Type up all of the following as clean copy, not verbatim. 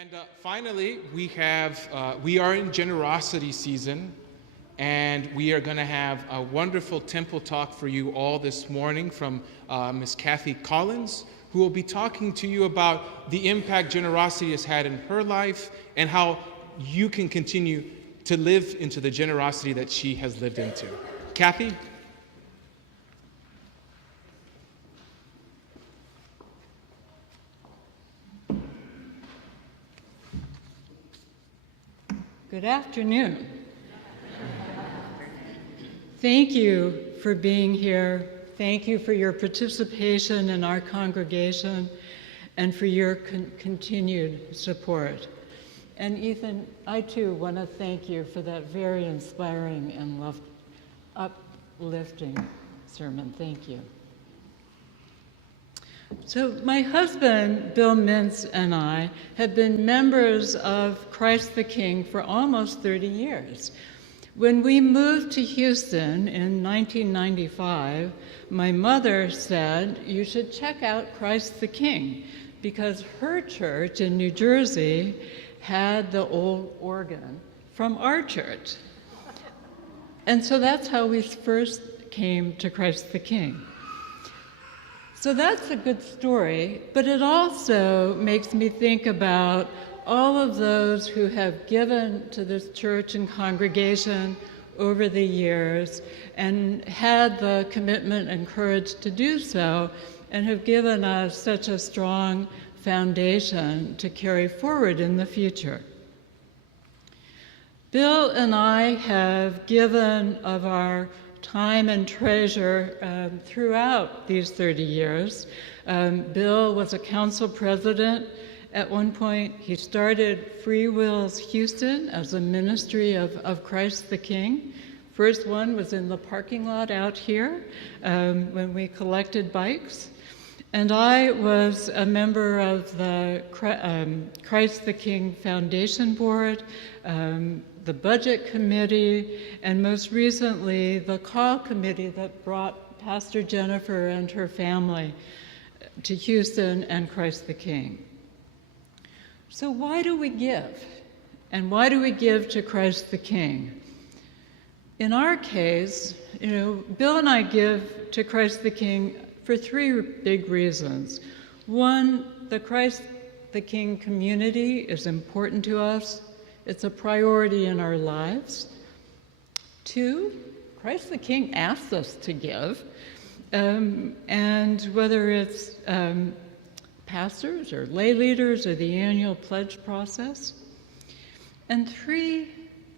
And finally, we are in generosity season, and we are going to have a wonderful temple talk for you all this morning from Miss Kathy Collins, who will be talking to you about the impact generosity has had in her life and how you can continue to live into the generosity that she has lived into. Kathy? Good afternoon. Thank you for being here. Thank you for your participation in our congregation and for your continued support. And Ethan, I too want to thank you for that very inspiring and uplifting sermon. Thank you. So my husband, Bill Mintz, and I have been members of Christ the King for almost 30 years. When we moved to Houston in 1995, my mother said, "You should check out Christ the King," because her church in New Jersey had the old organ from our church. And so that's how we first came to Christ the King. So that's a good story, but it also makes me think about all of those who have given to this church and congregation over the years and had the commitment and courage to do so, and have given us such a strong foundation to carry forward in the future. Bill and I have given of our time and treasure throughout these 30 years. Bill was a council president. At one point, he started Free Wills Houston as a ministry of Christ the King. First one was in the parking lot out here when we collected bikes. And I was a member of the Christ the King Foundation Board, the Budget Committee, and most recently, the Call Committee that brought Pastor Jennifer and her family to Houston and Christ the King. So why do we give? And why do we give to Christ the King? In our case, Bill and I give to Christ the King for three big reasons. One, the Christ the King community is important to us. It's a priority in our lives. Two, Christ the King asks us to give. And whether it's pastors or lay leaders or the annual pledge process. And three,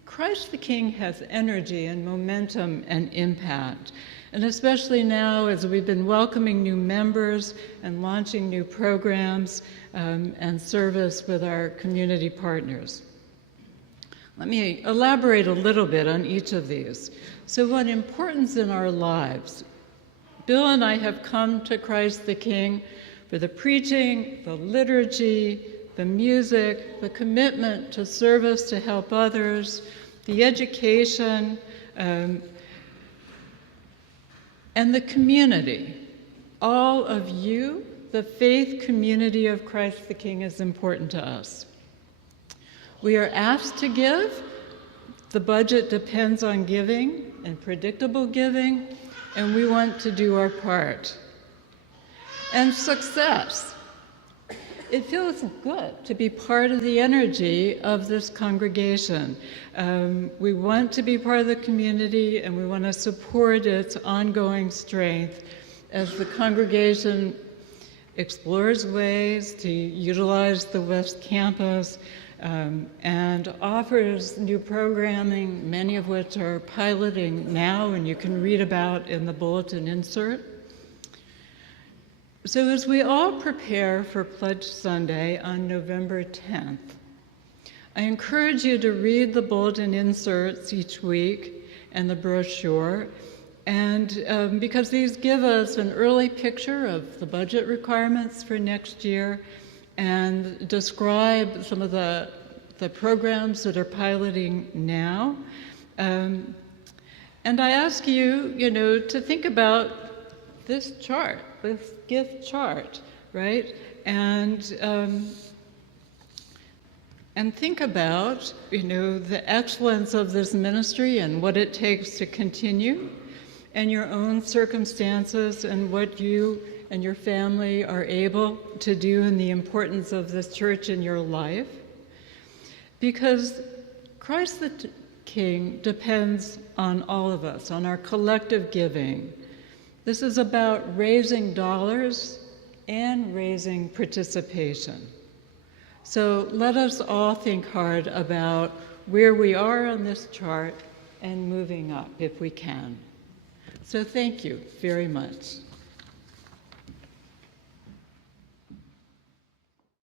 Christ the King has energy and momentum and impact. And especially now as we've been welcoming new members and launching new programs and service with our community partners. Let me elaborate a little bit on each of these. So what importance in our lives? Bill and I have come to Christ the King for the preaching, the liturgy, the music, the commitment to service to help others, the education, and the community. All of you, the faith community of Christ the King, is important to us. We are asked to give. The budget depends on giving and predictable giving, and we want to do our part. And success. It feels good to be part of the energy of this congregation. We want to be part of the community, and we want to support its ongoing strength as the congregation explores ways to utilize the West Campus and offers new programming, many of which are piloting now, and you can read about in the bulletin insert. So as we all prepare for Pledge Sunday on November 10th, I encourage you to read the bulletin inserts each week and the brochure, and because these give us an early picture of the budget requirements for next year and describe some of the programs that are piloting now. And I ask you, to think about this chart, this gift chart, right? And and think about, the excellence of this ministry and what it takes to continue, and your own circumstances and what you and your family are able to do, and the importance of this church in your life. Because Christ the King depends on all of us, on our collective giving. This is about raising dollars and raising participation. So let us all think hard about where we are on this chart and moving up if we can. So thank you very much.